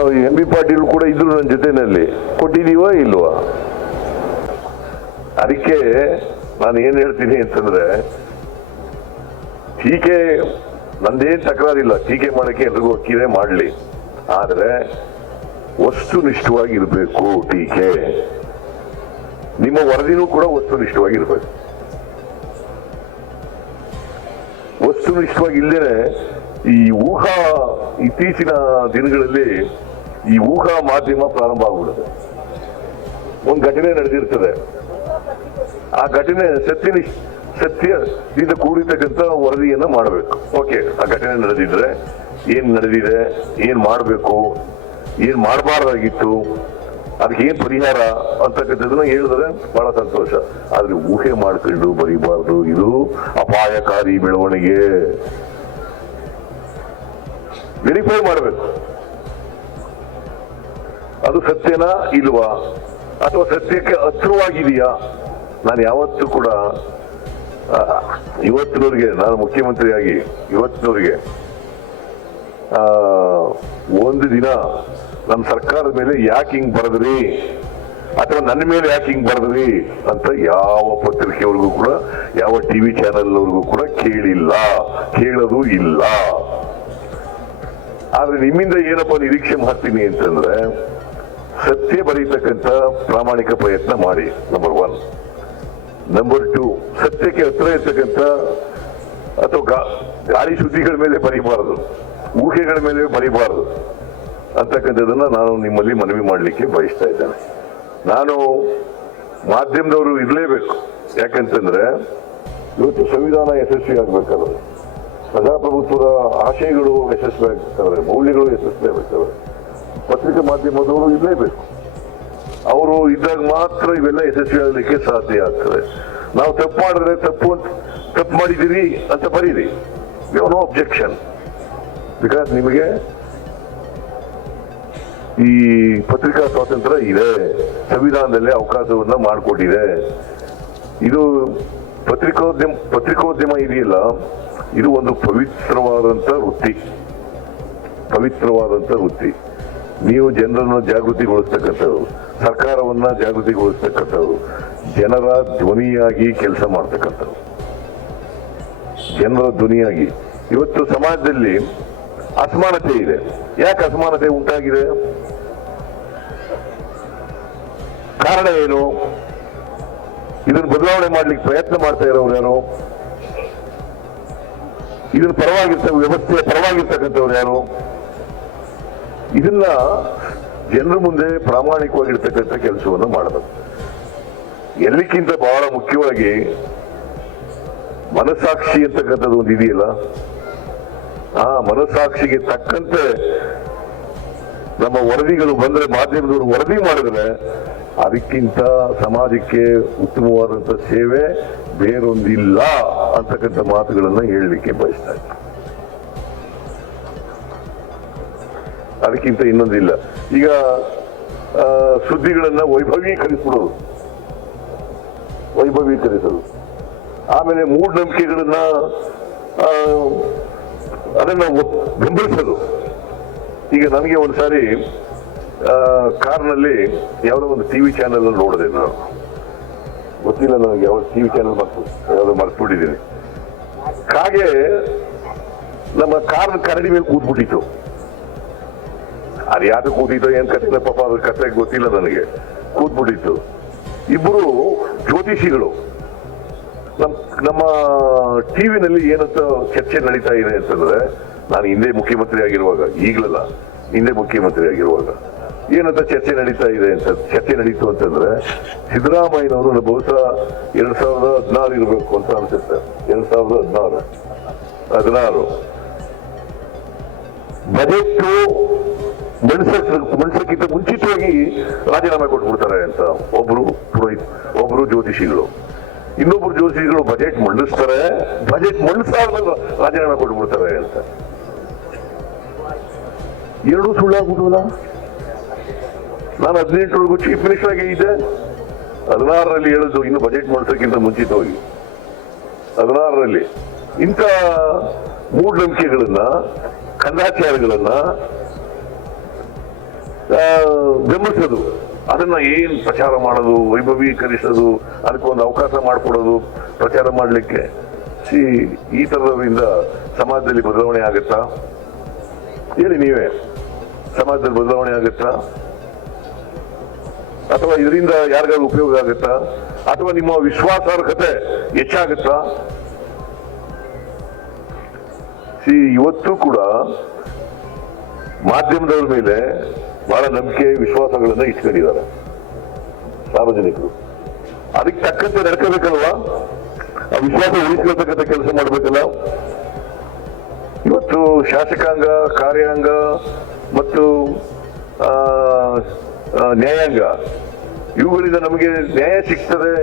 M B Patil ಕೂಡ ಇದ್ರು ನನ್ನ ಜೊತೆನಲ್ಲಿ. ಕೊಟ್ಟಿದೀವ ಇಲ್ವಾ? ಅದಕ್ಕೆ ನಾನು ಏನ್ ಹೇಳ್ತೀನಿ ಅಂತಂದ್ರೆ, ಟೀಕೆ ನಂದೇನ್ ತಕರಾರಿಲ್ಲ. ಟೀಕೆ ಮಾಡಕ್ಕೆ ಎಲ್ರಿಗೂ ಹಕ್ಕಿದೆ ಮಾಡ್ಲಿ. ಆದ್ರೆ, ವಸ್ತುನಿಷ್ಠವಾಗಿರ್ಬೇಕು ಟೀಕೆ. ನಿಮ್ಮ ವರದಿನೂ ಕೂಡ ವಸ್ತುನಿಷ್ಠವಾಗಿರ್ಬೇಕು. ವಸ್ತುನಿಷ್ಠವಾಗಿ ಇಲ್ದೇನೆ ಈ ಊಹಾ ಇತ್ತೀಚಿನ ದಿನಗಳಲ್ಲಿ ಈ ಊಹಾ ಮಾಧ್ಯಮ ಪ್ರಾರಂಭ ಆಗ್ಬಿಡುತ್ತೆ. ಒಂದು ಘಟನೆ ನಡೆದಿರ್ತದೆ. ಆ ಘಟನೆ ಸತ್ಯ ಸತ್ಯದಿಂದ ಕೂಡಿರ್ತಕ್ಕಂಥ ವರದಿಯನ್ನ ಮಾಡಬೇಕು. ಓಕೆ, ಆ ಘಟನೆ ನಡೆದಿದ್ರೆ ಏನ್ ನಡೆದಿದೆ, ಏನ್ ಮಾಡಬೇಕು, ಏನ್ ಮಾಡಬಾರ್ದಾಗಿತ್ತು, ಅದಕ್ಕೆ ಏನ್ ಪರಿಹಾರ ಅಂತಕ್ಕಂಥದ್ದನ್ನ ಹೇಳಿದ್ರೆ ಬಹಳ ಸಂತೋಷ. ಆದ್ರೆ ಊಹೆ ಮಾಡ್ಕೊಂಡು ಬರೀಬಾರ್ದು. ಇದು ಅಪಾಯಕಾರಿ ಬೆಳವಣಿಗೆ. ವೆರಿಫೈ ಮಾಡಬೇಕು. ಅದು ಸತ್ಯನಾ ಇಲ್ವಾ? ಅಥವಾ ಸತ್ಯಕ್ಕೆ ಹತ್ರವಾಗಿದೆಯಾ? ನಾನು ಯಾವತ್ತೂ ಕೂಡ ಇವತ್ತಿನವರಿಗೆ, ನಾನು ಮುಖ್ಯಮಂತ್ರಿಯಾಗಿ ಇವತ್ತಿನವರಿಗೆ ಒಂದು ದಿನ ನಮ್ಮ ಸರ್ಕಾರದ ಮೇಲೆ ಯಾಕೆ ಹಿಂಗ್ ಬರೆದ್ರಿ? ಅಥವಾ ನನ್ನ ಮೇಲೆ ಯಾಕೆ ಹಿಂಗ್ ಬರೆದ್ರಿ? ಅಂತ ಯಾವ ಪತ್ರಿಕೆಯವ್ರಿಗೂ ಕೂಡ, ಯಾವ ಟಿವಿ ಚಾನೆಲ್ ಅವ್ರಿಗೂ ಕೂಡ ಕೇಳಿಲ್ಲ. ಕೇಳೋದು ಇಲ್ಲ. ಆದ್ರೆ ನಿಮ್ಮಿಂದ ಏನಪ್ಪ ನಿರೀಕ್ಷೆ ಮಾಡ್ತೀನಿ ಅಂತಂದ್ರೆ ಸತ್ಯ ಬರೀತಕ್ಕಂತ ಪ್ರಾಮಾಣಿಕ ಪ್ರಯತ್ನ ಮಾಡಿ ನಂಬರ್ ಒನ್ ನಂಬರ್ ಟು ಸತ್ಯಕ್ಕೆ ಹತ್ರ ಇರ್ತಕ್ಕಂಥ ಅಥವಾ ಗಾಳಿ ಸುದ್ದಿಗಳ ಮೇಲೆ ಬರೀಬಾರದು, ಊಹೆಗಳ ಮೇಲೆ ಬರೀಬಾರದು ಅಂತಕ್ಕಂಥದ್ದನ್ನ ನಾನು ನಿಮ್ಮಲ್ಲಿ ಮನವಿ ಮಾಡಲಿಕ್ಕೆ ಬಯಸ್ತಾ ಇದ್ದೇನೆ. ನಾನು ಮಾಧ್ಯಮದವರು ಇರಲೇಬೇಕು. ಯಾಕಂತಂದ್ರೆ, ಇವತ್ತು ಸಂವಿಧಾನ ಯಶಸ್ವಿ ಆಗ್ಬೇಕಾದ್ರೆ ಪ್ರಜಾಪ್ರಭುತ್ವದ ಆಶಯಗಳು ಯಶಸ್ವಿ ಆಗ್ಬೇಕಾದ್ರೆ ಮೌಲ್ಯಗಳು ಯಶಸ್ವಿ ಆಗ್ಬೇಕಾದ್ರೆ ಪತ್ರಿಕಾ ಮಾಧ್ಯಮದವರು ಇರಲೇಬೇಕು. ಅವರು ಇದ್ದಾಗ ಮಾತ್ರ ಇವೆಲ್ಲ ಯಶಸ್ವಿ ಆಗಲಿಕ್ಕೆ ಸಾಧ್ಯ ಆಗ್ತದೆ. ನಾವು ತಪ್ಪು ಮಾಡಿದ್ರೆ ತಪ್ಪು ಅಂತ, ತಪ್ಪು ಮಾಡಿದ್ದೀರಿ ಅಂತ ಬರೀರಿ. ನೋ ಅಬ್ಜೆಕ್ಷನ್ ಬಿಕಾಸ್ ನಿಮಗೆ ಈ ಪತ್ರಿಕಾ ಸ್ವಾತಂತ್ರ್ಯ ಇದೆ. ಸಂವಿಧಾನದಲ್ಲಿ ಅವಕಾಶವನ್ನ ಮಾಡಿಕೊಟ್ಟಿದೆ. ಇದು ಪತ್ರಿಕೋದ್ಯಮ ಪತ್ರಿಕೋದ್ಯಮ ಇದೆಯಲ್ಲ, ಇದು ಒಂದು ಪವಿತ್ರವಾದಂತ ವೃತ್ತಿ. ಪವಿತ್ರವಾದಂತ ವೃತ್ತಿ. ನೀವು ಜನರನ್ನು ಜಾಗೃತಿಗೊಳಿಸ್ತಕ್ಕಂಥದ್ದು, ಸರ್ಕಾರವನ್ನ ಜಾಗೃತಿಗೊಳಿಸ್ತಕ್ಕಂಥವ್ರು ಜನರ ಧ್ವನಿಯಾಗಿ ಕೆಲಸ ಮಾಡ್ತಕ್ಕಂಥದ್ದು. ಜನರ ಧ್ವನಿಯಾಗಿ. ಇವತ್ತು ಸಮಾಜದಲ್ಲಿ ಅಸಮಾನತೆ ಇದೆ. ಯಾಕೆ ಅಸಮಾನತೆ ಉಂಟಾಗಿದೆ? ಕಾರಣ ಏನು? ಇದನ್ನು ಬದಲಾವಣೆ ಮಾಡ್ಲಿಕ್ಕೆ ಪ್ರಯತ್ನ ಮಾಡ್ತಾ ಇರೋರು ಯಾರು? ಇದನ್ನು ಪರವಾಗಿರ್ತ ವ್ಯವಸ್ಥೆಯ ಪರವಾಗಿರ್ತಕ್ಕಂಥವ್ರು ಯಾರು? ಇದನ್ನ ಜನರ ಮುಂದೆ ಪ್ರಾಮಾಣಿಕವಾಗಿರ್ತಕ್ಕಂಥ ಕೆಲಸವನ್ನು ಮಾಡಬೇಕು. ಎಲ್ಲಕ್ಕಿಂತ ಬಹಳ ಮುಖ್ಯವಾಗಿ ಮನಸ್ಸಾಕ್ಷಿ ಅಂತಕ್ಕಂಥದ್ದು ಒಂದು ಇದೆಯಲ್ಲ? ಆ ಮನಸ್ಸಾಕ್ಷಿಗೆ ತಕ್ಕಂತೆ ನಮ್ಮ ವರದಿಗಳು ಬಂದ್ರೆ ಮಾಧ್ಯಮದವರು ವರದಿ ಮಾಡಿದ್ರೆ ಅದಕ್ಕಿಂತ ಸಮಾಜಕ್ಕೆ ಉತ್ತಮವಾದಂಥ ಸೇವೆ ಬೇರೊಂದಿಲ್ಲ ಅಂತಕ್ಕಂಥ ಮಾತುಗಳನ್ನು ಹೇಳಲಿಕ್ಕೆ ಬಯಸ್ತಾ ಇದ್ದೀನಿ ಅದಕ್ಕಿಂತ ಇನ್ನೊಂದಿಲ್ಲ. ಈಗ ಸುದ್ದಿಗಳನ್ನ ವೈಭವೀಕರಿಸ್ಬಿಡೋದು ವೈಭವೀಕರಿಸೋದು ಆಮೇಲೆ ಮೂಢನಂಬಿಕೆಗಳನ್ನ ಅದನ್ನ ಬೆಂಬಲಿಸೋದು ಈಗ ನನಗೆ ಒಂದ್ಸಾರಿ ಕಾರ್ನಲ್ಲಿ ಯಾವುದೋ ಒಂದು ಟಿವಿ ಚಾನೆಲ್ ನೋಡಿದೆ ನಾನು. ಗೊತ್ತಿಲ್ಲ ನನಗೆ ಯಾವ ಟಿವಿ ಚಾನೆಲ್ ಮರ್ತು, ಯಾವುದೋ ಮರ್ತುಬಿಟ್ಟಿದ್ದೀನಿ. ಹಾಗೆ, ನಮ್ಮ ಕಾರ್ನ ಕರಡಿ ಮೇಲೆ ಕೂತ್ಬಿಟ್ಟಿತ್ತು. ಅದು ಯಾರು ಕೂತಿದ್ದ ಏನ್ ಕಥೆ ಪಾಪ ಅದ್ರ ಕಥೆ ಗೊತ್ತಿಲ್ಲ ನನಗೆ. ಕೂತ್ಬಿಟ್ಟಿತ್ತು. ಇಬ್ಬರು ಜ್ಯೋತಿಷಿಗಳು. ನಮ್, ನಮ್ಮ ಟಿವಿನಲ್ಲಿ ಏನಂತ ಚರ್ಚೆ ನಡೀತಾ ಇದೆ ಅಂತಂದ್ರೆ, ನಾನು ಹಿಂದೆ ಮುಖ್ಯಮಂತ್ರಿ ಆಗಿರುವಾಗ, ಈಗಲಲ್ಲ, ಹಿಂದೆ ಮುಖ್ಯಮಂತ್ರಿ ಆಗಿರುವಾಗ, ಏನಂತ ಚರ್ಚೆ ನಡೀತಾ ಇದೆ ಅಂತ, ಚರ್ಚೆ ನಡೀತು ಅಂತಂದ್ರೆ, ಸಿದ್ದರಾಮಯ್ಯನವರು ಬಹುಶಃ ಎರಡ್ ಸಾವಿರದ ಹದಿನಾರು ಇರಬೇಕು ಅಂತ ಅನ್ಸುತ್ತೆ. ಎರಡ್ ಸಾವಿರದ ಹದಿನಾರು. ಹದಿನಾರು. ಬಜೆಟ್ ಮಂಡಿಸಕ್ಕಿಂತ ಮುಂಚಿತವಾಗಿ ರಾಜೀನಾಮೆ ಕೊಟ್ಬಿಡ್ತಾರೆ ಅಂತ ಒಬ್ರು ಪುರೋಹಿತ್, ಒಬ್ರು ಜ್ಯೋತಿಷಿಗಳು. ಇನ್ನೊಬ್ರು ಜ್ಯೋತಿಷಿಗಳು ಬಜೆಟ್ ಮಂಡಿಸ್ತಾರೆ. ಬಜೆಟ್ ಮಂಡಿಸಾದ್ಮೇಲೆ ರಾಜೀನಾಮೆ ಕೊಟ್ಬಿಡ್ತಾರೆ ಅಂತ. ಎರಡೂ ಸುಳ್ಳಾಗ್ಬಿಡುವಲ್ಲ ನಾನು ಹದಿನೆಂಟರವರೆಗೂ ಚೀಫ್ ಮಿನಿಸ್ಟರ್ ಆಗಿ ಇದ್ದೆ. ಹದಿನಾರರಲ್ಲಿ ಹೇಳಿದ್ದು ಇನ್ನು ಬಜೆಟ್ ಮಾಡಿಸೋಕ್ಕಿಂತ ಮುಂಚಿತವಾಗಿ. ಹದಿನಾರರಲ್ಲಿ ಇಂಥ ಮೂಢನಂಬಿಕೆಗಳನ್ನ ಕಂದಾಚಾರಗಳನ್ನ ಬೆಂಬಲಿಸೋದು ಅದನ್ನ ಏನ್ ಪ್ರಚಾರ ಮಾಡೋದು, ವೈಭವೀಕರಿಸೋದು ಅದಕ್ಕೊಂದು ಅವಕಾಶ ಮಾಡಿಕೊಡೋದು, ಪ್ರಚಾರ ಮಾಡಲಿಕ್ಕೆ. ಸಿ, ಈ ತರದಿಂದ ಸಮಾಜದಲ್ಲಿ ಬದಲಾವಣೆ ಆಗುತ್ತಾ? ಹೇಳಿ ನೀವೇ. ಸಮಾಜದಲ್ಲಿ ಬದಲಾವಣೆ ಆಗುತ್ತಾ? ಅಥವಾ ಇದರಿಂದ ಯಾರಿಗಾದ್ರು ಉಪಯೋಗ ಆಗುತ್ತಾ? ಅಥವಾ ನಿಮ್ಮ ವಿಶ್ವಾಸಾರ್ಹತೆ ಹೆಚ್ಚಾಗುತ್ತಾ? ಸಿ, ಇವತ್ತು ಕೂಡ ಮಾಧ್ಯಮದವ್ರ ಮೇಲೆ ಬಹಳ ನಂಬಿಕೆ, ವಿಶ್ವಾಸಗಳನ್ನ ಇಟ್ಕೊಂಡಿದ್ದಾರೆ ಸಾರ್ವಜನಿಕರು. ಅದಕ್ಕೆ ತಕ್ಕಂತೆ ನಡ್ಕೋಬೇಕಲ್ವಾ? ಆ ವಿಶ್ವಾಸ ಉಳಿಸ್ಕೊಳ್ತಕ್ಕಂಥ ಕೆಲಸ ಮಾಡ್ಬೇಕಲ್ಲ? ಇವತ್ತು ಶಾಸಕಾಂಗ, ಕಾರ್ಯಾಂಗ ಮತ್ತು ನ್ಯಾಯಾಂಗ, ಇವುಗಳಿಂದ ನಮಗೆ ನ್ಯಾಯ ಸಿಗ್ತದೆ?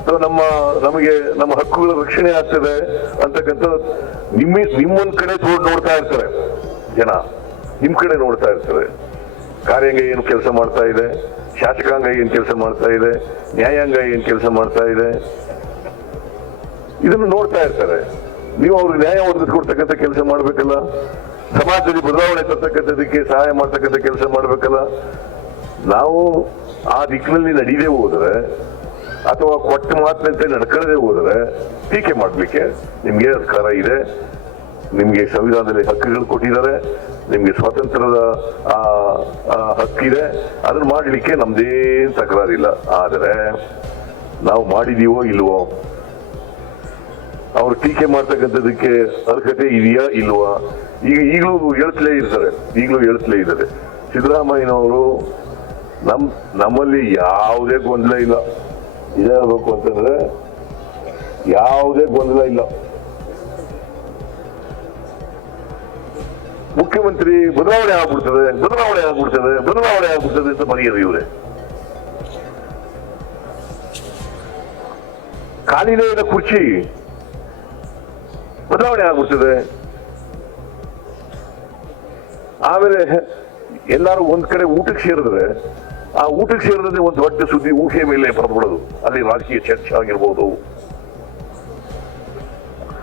ಅಥವಾ ನಮ್ಮ, ನಮಗೆ, ನಮ್ಮ ಹಕ್ಕುಗಳ ರಕ್ಷಣೆ ಆಗ್ತದೆ ಅಂತಕ್ಕಂಥ ನಿಮ್ಮ, ನಿಮ್ಮೊಂದ್ ಕಡೆ ನೋಡ್ತಾ ಇರ್ತಾರೆ ಜನ. ನಿಮ್ ಕಡೆ ನೋಡ್ತಾ ಇರ್ತಾರೆ. ಕಾರ್ಯಾಂಗ ಏನು ಕೆಲಸ ಮಾಡ್ತಾ ಇದೆ? ಶಾಸಕಾಂಗ ಏನು ಕೆಲಸ ಮಾಡ್ತಾ ಇದೆ? ನ್ಯಾಯಾಂಗ ಏನು ಕೆಲಸ ಮಾಡ್ತಾ ಇದೆ? ಇದನ್ನು ನೋಡ್ತಾ ಇರ್ತಾರೆ. ನೀವು ಅವ್ರಿಗೆ ನ್ಯಾಯ ಒದಗಿಸ್ಕೊಡ್ತಕ್ಕಂಥ ಕೆಲಸ ಮಾಡ್ಬೇಕಲ್ಲ? ಸಮಾಜದಲ್ಲಿ ಬದಲಾವಣೆ ತರ್ತಕ್ಕಂಥದಕ್ಕೆ ಸಹಾಯ ಮಾಡ್ತಕ್ಕಂಥ ಕೆಲಸ ಮಾಡ್ಬೇಕಲ್ಲ? ನಾವು ಆ ದಿಕ್ಕಿನಲ್ಲಿ ನಡೀದೇ ಹೋದ್ರೆ, ಅಥವಾ ಕೊಟ್ಟ ಮಾತಿನಂತೆ ನಡ್ಕೊಳ್ಳದೆ ಹೋದ್ರೆ, ಟೀಕೆ ಮಾಡ್ಲಿಕ್ಕೆ ನಿಮ್ಗೆ ಅಧಿಕಾರ ಇದೆ. ನಿಮ್ಗೆ ಸಂವಿಧಾನದಲ್ಲಿ ಹಕ್ಕುಗಳು ಕೊಟ್ಟಿದ್ದಾರೆ, ನಿಮ್ಗೆ ಸ್ವಾತಂತ್ರ್ಯದ ಹಕ್ಕಿದೆ, ಅದನ್ನ ಮಾಡ್ಲಿಕ್ಕೆ ನಮ್ದೇನ್ ತಕರಾರಿಲ್ಲ. ಆದರೆ ನಾವು ಮಾಡಿದೀವೋ ಇಲ್ವೋ, ಅವರು ಟೀಕೆ ಮಾಡ್ತಕ್ಕಂಥದಕ್ಕೆ ಅರ್ಹತೆ ಇದೆಯಾ ಇಲ್ವಾ, ಈಗ ಈಗಲೂ ಹೇಳ್ತಲೇ ಇರ್ತಾರೆ, ಈಗಲೂ ಹೇಳ್ತಲೇ ಇದ್ದಾರೆ. ಸಿದ್ದರಾಮಯ್ಯನವರು ನಮ್, ನಮ್ಮಲ್ಲಿ ಯಾವುದೇ ಗೊಂದಲ ಇಲ್ಲ. ಇದೇ ಹೇಳ್ಬೇಕು ಅಂತಂದ್ರೆ, ಯಾವುದೇ ಗೊಂದಲ ಇಲ್ಲ. ಮುಖ್ಯಮಂತ್ರಿ ಬದಲಾವಣೆ ಆಗ್ಬಿಡ್ತದೆ ಬದಲಾವಣೆ ಆಗ್ಬಿಡ್ತದೆ ಬದಲಾವಣೆ ಆಗ್ಬಿಡ್ತದೆ ಅಂತ ಬರೆಯೋದು ಇವರೇ. ಖಾಲಿನೇ ಕುರ್ಚಿ ಬದಲಾವಣೆ ಆಗ್ಬಿಡ್ತದೆ. ಆಮೇಲೆ ಎಲ್ಲಾರು ಒಂದ್ ಕಡೆ ಊಟಕ್ಕೆ ಸೇರಿದ್ರೆ, ಆ ಊಟಕ್ಕೆ ಸೇರಿದ್ರೆ ಒಂದು ದೊಡ್ಡ ಸುದ್ದಿ ಊಹೆ ಮೇಲೆ ಬರೆದ್ಬಿಡೋದು. ಅಲ್ಲಿ ರಾಜಕೀಯ ಚರ್ಚೆ ಆಗಿರ್ಬೋದು.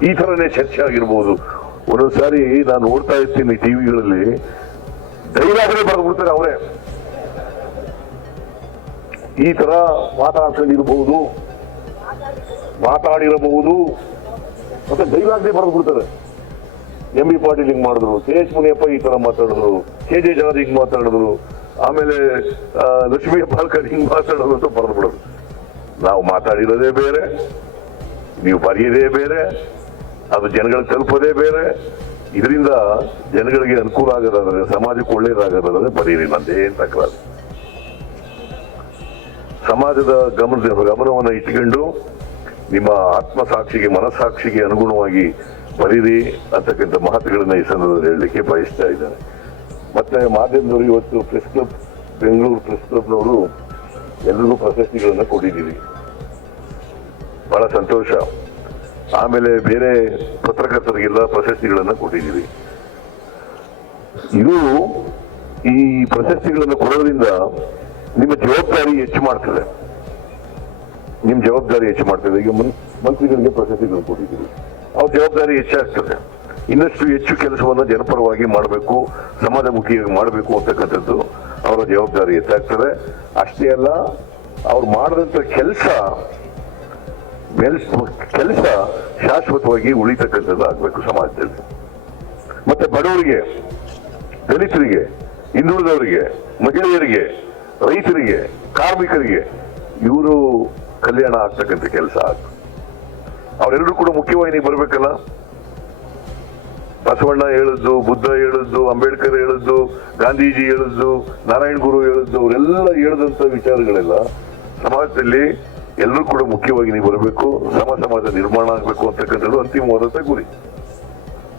ಈ ತರನೇ ಚರ್ಚೆ ಆಗಿರ್ಬೋದು. ಒಂದೊಂದ್ಸಾರಿ ನಾನು ನೋಡ್ತಾ ಇರ್ತೀನಿ ಟಿವಿಗಳಲ್ಲಿ. ಡೈಲಾಗ್ನೇ ಬರೆದು ಬಿಡ್ತಾರೆ ಅವರೇ. ಈ ತರ ಮಾತಾಡ್ಕೊಂಡಿರಬಹುದು ಮಾತಾಡಿರಬಹುದು. ಮತ್ತೆ ಡೈಲಾಗ್ನೇ ಬರೆದು ಬಿಡ್ತಾರೆ. ಎಂ ಬಿ ಪಾಟೀಲ್ ಹಿಂಗ್ ಮಾಡಿದ್ರು, ಕೆ ಎಚ್ ಮುನಿಯಪ್ಪ ಈ ತರ ಮಾತಾಡಿದ್ರು, ಕೆ ಜೆ ಜಾರ್ ಹಿಂಗ್ ಮಾತಾಡಿದ್ರು, ಆಮೇಲೆ ಲಕ್ಷ್ಮಿ ಪಾಲ್ಕರ್ ಹಿಂಗ್ ಮಾತಾಡೋದು ಅಂತ ಬರೆದು ಬಿಡೋದು. ನಾವು ಮಾತಾಡಿರೋದೇ ಬೇರೆ, ನೀವು ಬರೆಯೋದೇ ಬೇರೆ. ಅದು ಜನಗಳಿಗೆ ತಲುಪೋದೇ ಬೇರೆ. ಇದರಿಂದ ಜನಗಳಿಗೆ ಅನುಕೂಲ ಆಗೋದಾದ್ರೆ, ಸಮಾಜಕ್ಕೆ ಒಳ್ಳೇದಾಗೋದಾದ್ರೆ ಬರೀರಿ ನಂದೇನ್ ತಕರಾರು. ಸಮಾಜದ ಗಮನದ ಗಮನವನ್ನು ಇಟ್ಕೊಂಡು ನಿಮ್ಮ ಆತ್ಮಸಾಕ್ಷಿಗೆ, ಮನಸ್ಸಾಕ್ಷಿಗೆ ಅನುಗುಣವಾಗಿ ಬರೀರಿ ಅಂತಕ್ಕಂಥ ಮಾತುಗಳನ್ನ ಈ ಸಂದರ್ಭದಲ್ಲಿ ಹೇಳಲಿಕ್ಕೆ ಬಯಸ್ತಾ ಇದ್ದಾರೆ ಮತ್ತೆ ಮಾಧ್ಯಮದವರು ಇವತ್ತು ಪ್ರೆಸ್ ಕ್ಲಬ್, ಬೆಂಗಳೂರು ಪ್ರೆಸ್ ಕ್ಲಬ್ನವರು ಎಲ್ಲರಿಗೂ ಪ್ರಶಸ್ತಿಗಳನ್ನು ಕೊಟ್ಟಿದ್ದೀವಿ ಬಹಳ ಸಂತೋಷ. ಆಮೇಲೆ ಬೇರೆ ಪತ್ರಕರ್ತರಿಗೆಲ್ಲ ಪ್ರಶಸ್ತಿಗಳನ್ನ ಕೊಟ್ಟಿದ್ದೀವಿ. ಇದು ಈ ಪ್ರಶಸ್ತಿಗಳನ್ನು ಕೊಡೋದ್ರಿಂದ ನಿಮ್ಮ ಜವಾಬ್ದಾರಿ ಹೆಚ್ಚು ಮಾಡ್ತದೆ. ನಿಮ್ಮ ಜವಾಬ್ದಾರಿ ಹೆಚ್ಚು ಮಾಡ್ತದೆ. ಈಗ ಮಂತ್ರಿಗಳಿಗೆ ಪ್ರಶಸ್ತಿಗಳನ್ನು ಕೊಟ್ಟಿದ್ದೀವಿ. ಅವ್ರ ಜವಾಬ್ದಾರಿ ಹೆಚ್ಚಾಗ್ತದೆ ಇನ್ನಷ್ಟು ಹೆಚ್ಚು ಕೆಲಸವನ್ನು ಜನಪರವಾಗಿ ಮಾಡಬೇಕು, ಸಮಾಜಮುಖಿಯಾಗಿ ಮಾಡಬೇಕು ಅಂತಕ್ಕಂಥದ್ದು ಅವರ ಜವಾಬ್ದಾರಿ ಹೆಚ್ಚಾಗ್ತದೆ. ಅಷ್ಟೇ ಅಲ್ಲ, ಅವ್ರು ಮಾಡಿದಂಥ ಕೆಲಸ ಕೆಲಸ ಶಾಶ್ವತವಾಗಿ ಉಳಿತಕ್ಕಂಥದ್ದು ಆಗ್ಬೇಕು ಸಮಾಜದಲ್ಲಿ. ಮತ್ತೆ ಬಡವರಿಗೆ, ದಲಿತರಿಗೆ, ಹಿಂದುಳಿದವರಿಗೆ, ಮಹಿಳೆಯರಿಗೆ, ರೈತರಿಗೆ, ಕಾರ್ಮಿಕರಿಗೆ, ಇವರು ಕಲ್ಯಾಣ ಆಗ್ತಕ್ಕಂಥ ಕೆಲಸ ಆಗ್ತದೆ ಅವರೆಲ್ಲರೂ ಕೂಡ ಮುಖ್ಯವಾಹಿನಿಗೆ ಬರಬೇಕಲ್ಲ? ಬಸವಣ್ಣ ಹೇಳದ್ದು, ಬುದ್ಧ ಹೇಳದ್ದು, ಅಂಬೇಡ್ಕರ್ ಹೇಳದ್ದು, ಗಾಂಧೀಜಿ ಹೇಳದ್ದು, ನಾರಾಯಣ ಗುರು ಹೇಳಿದ್ದು, ಅವರೆಲ್ಲ ಹೇಳದಂತ ವಿಚಾರಗಳೆಲ್ಲ ಸಮಾಜದಲ್ಲಿ ಎಲ್ಲರೂ ಕೂಡ ಮುಖ್ಯವಾಗಿ ನೀವು ಬರಬೇಕು. ಸಮ ಸಮಾಜ ನಿರ್ಮಾಣ ಆಗ್ಬೇಕು ಅಂತಕ್ಕಂಥದ್ದು ಅಂತಿಮವಾದಂಥ ಗುರಿ.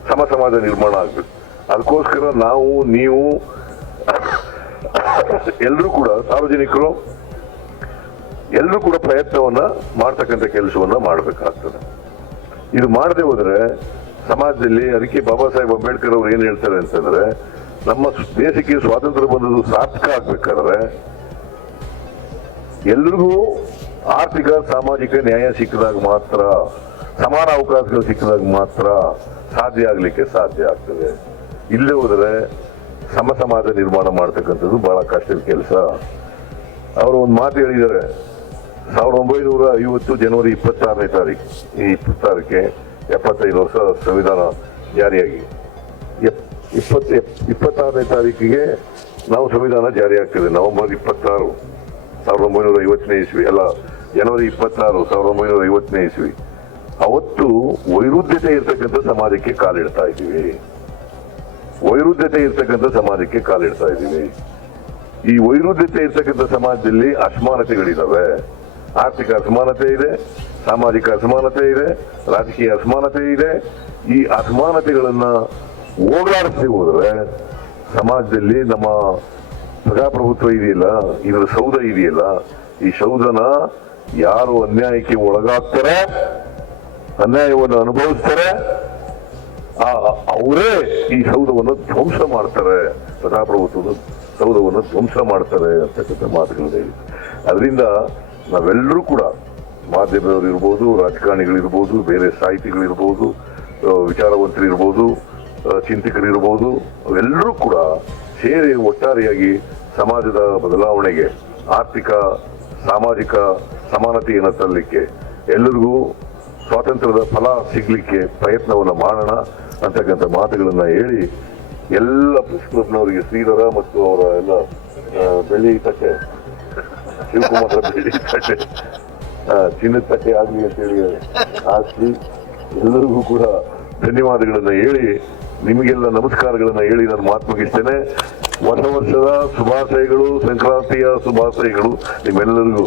ಸಮ ಸಮಾಜ ನಿರ್ಮಾಣ ಆಗ್ಬೇಕು. ಅದಕ್ಕೋಸ್ಕರ ನಾವು, ನೀವು, ಎಲ್ಲರೂ ಕೂಡ ಸಾರ್ವಜನಿಕರು, ಎಲ್ಲರೂ ಕೂಡ ಪ್ರಯತ್ನವನ್ನ ಮಾಡ್ತಕ್ಕಂಥ ಕೆಲಸವನ್ನ ಮಾಡಬೇಕಾಗ್ತದೆ. ಇದು ಮಾಡದೆ ಹೋದ್ರೆ ಸಮಾಜದಲ್ಲಿ ಅದಕ್ಕೆ ಬಾಬಾ ಸಾಹೇಬ್ ಅಂಬೇಡ್ಕರ್ ಅವ್ರು ಏನ್ ಹೇಳ್ತಾರೆ ಅಂತಂದ್ರೆ, ನಮ್ಮ ದೇಶಕ್ಕೆ ಸ್ವಾತಂತ್ರ್ಯ ಬಂದದ್ದು ಸಾರ್ಥಕ ಆಗ್ಬೇಕಾದ್ರೆ, ಎಲ್ರಿಗೂ ಆರ್ಥಿಕ, ಸಾಮಾಜಿಕ ನ್ಯಾಯ ಸಿಕ್ಕಿದಾಗ ಮಾತ್ರ, ಸಮಾನ ಅವಕಾಶಗಳು ಸಿಕ್ಕಿದಾಗ ಮಾತ್ರ ಸಾಧ್ಯ ಆಗಲಿಕ್ಕೆ ಸಾಧ್ಯ ಆಗ್ತದೆ. ಇಲ್ಲೇ ಹೋದರೆ ಸಮ ಸಮಾಜ ನಿರ್ಮಾಣ ಮಾಡ್ತಕ್ಕಂಥದ್ದು ಬಹಳ ಕಷ್ಟದ ಕೆಲಸ. ಅವರು ಒಂದು ಮಾತು ಹೇಳಿದ್ದಾರೆ. ಸಾವಿರದ ಒಂಬೈನೂರ ಐವತ್ತು ಜನವರಿ ಇಪ್ಪತ್ತಾರನೇ ತಾರೀಕು ಈ ಇಪ್ಪತ್ತಾರಕ್ಕೆ ಎಪ್ಪತ್ತೈದು ವರ್ಷ ಸಂವಿಧಾನ ಜಾರಿಯಾಗಿ. ಇಪ್ಪತ್ತ ಇಪ್ಪತ್ತಾರನೇ ತಾರೀಕಿಗೆ ನಾವು ಸಂವಿಧಾನ ಜಾರಿ ಆಗ್ತದೆ. ನವೆಂಬರ್ ಇಪ್ಪತ್ತಾರು, ಸಾವಿರದ ಒಂಬೈನೂರ ಐವತ್ತನೇ ಇಸ್ವಿ, ಅಲ್ಲ ಜನವರಿ ಇಪ್ಪತ್ತಾರು ಸಾವಿರದ ಒಂಬೈನೂರ ಐವತ್ತನೇ ಇಸ್ವಿ. ಅವತ್ತು ವೈರುಧ್ಯತೆ ಇರ್ತಕ್ಕಂಥ ಸಮಾಜಕ್ಕೆ ಕಾಲಿಡ್ತಾ ಇದ್ದೀವಿ. ವೈರುಧ್ಯತೆ ಇರ್ತಕ್ಕಂಥ ಸಮಾಜಕ್ಕೆ ಕಾಲಿಡ್ತಾ ಇದ್ದೀವಿ. ಈ ವೈರುಧ್ಯತೆ ಇರ್ತಕ್ಕಂಥ ಸಮಾಜದಲ್ಲಿ ಅಸಮಾನತೆಗಳಿದ್ದಾವೆ ಆರ್ಥಿಕ ಅಸಮಾನತೆ ಇದೆ, ಸಾಮಾಜಿಕ ಅಸಮಾನತೆ ಇದೆ, ರಾಜಕೀಯ ಅಸಮಾನತೆ ಇದೆ. ಈ ಅಸಮಾನತೆಗಳನ್ನ ಹೋಗಲಾಡಿಸಿ ಹೋದ್ರೆ, ಸಮಾಜದಲ್ಲಿ ನಮ್ಮ ಪ್ರಜಾಪ್ರಭುತ್ವ ಇದೆಯಲ್ಲ ಇದರ ಸೌಧ ಇದೆಯಲ್ಲ, ಈ ಸೌಧನ ಯಾರು ಅನ್ಯಾಯಕ್ಕೆ ಒಳಗಾಗ್ತಾರೆ ಅನ್ಯಾಯವನ್ನು ಅನುಭವಿಸ್ತಾರೆ ಆ ಅವರೇ ಈ ಸೌಧವನ್ನು ಧ್ವಂಸ ಮಾಡ್ತಾರೆ. ಪ್ರಜಾಪ್ರಭುತ್ವದ ಸೌಧವನ್ನು ಧ್ವಂಸ ಮಾಡ್ತಾರೆ ಅಂತಕ್ಕಂಥ ಮಾತುಗಳಿದೆ ಅದರಿಂದ ನಾವೆಲ್ಲರೂ ಕೂಡ ಮಾಧ್ಯಮದವರು ಇರ್ಬೋದು ರಾಜಕಾರಣಿಗಳಿರ್ಬೋದು ಬೇರೆ ಸಾಹಿತಿಗಳಿರ್ಬೋದು ವಿಚಾರವಂತರು ಇರ್ಬೋದು ಆ, ಚಿಂತಕರಿರ್ಬೋದು ಅವೆಲ್ಲರೂ ಕೂಡ ಸೇರಿ ಒಟ್ಟಾರೆಯಾಗಿ ಸಮಾಜದ ಬದಲಾವಣೆಗೆ ಆರ್ಥಿಕ ಸಾಮಾಜಿಕ ಸಮಾನತೆಯನ್ನು ತರಲಿಕ್ಕೆ ಎಲ್ಲರಿಗೂ ಸ್ವಾತಂತ್ರ್ಯದ ಫಲ ಸಿಗ್ಲಿಕ್ಕೆ ಪ್ರಯತ್ನವನ್ನು ಮಾಡೋಣ ಅಂತಕ್ಕಂಥ ಮಾತುಗಳನ್ನ ಹೇಳಿ ಎಲ್ಲ ಪ್ರೆಸ್ ಕ್ಲಬ್ನವರಿಗೆ ಶ್ರೀಧರ ಮತ್ತು ಅವರ ಎಲ್ಲ ಬೆಳ್ಳಿ ತಟ್ಟೆ, ಶಿವಕುಮಾರ ಬೆಳ್ಳಿ ತಟ್ಟೆ ಚಿನ್ನದ ತಟ್ಟೆ ಆಗಲಿ ಅಂತೇಳಿ ಆಸ್ತಿ ಎಲ್ಲರಿಗೂ ಕೂಡ ಧನ್ಯವಾದಗಳನ್ನು ಹೇಳಿ ನಿಮಗೆಲ್ಲ ನಮಸ್ಕಾರಗಳನ್ನು ಹೇಳಿ ನಾನು ಮಾತು ಮುಗಿಸ್ತೇನೆ. ಹೊಸ ವರ್ಷದ ಶುಭಾಶಯಗಳು, ಸಂಕ್ರಾಂತಿಯ ಶುಭಾಶಯಗಳು ನಿಮ್ಮೆಲ್ಲರಿಗೂ.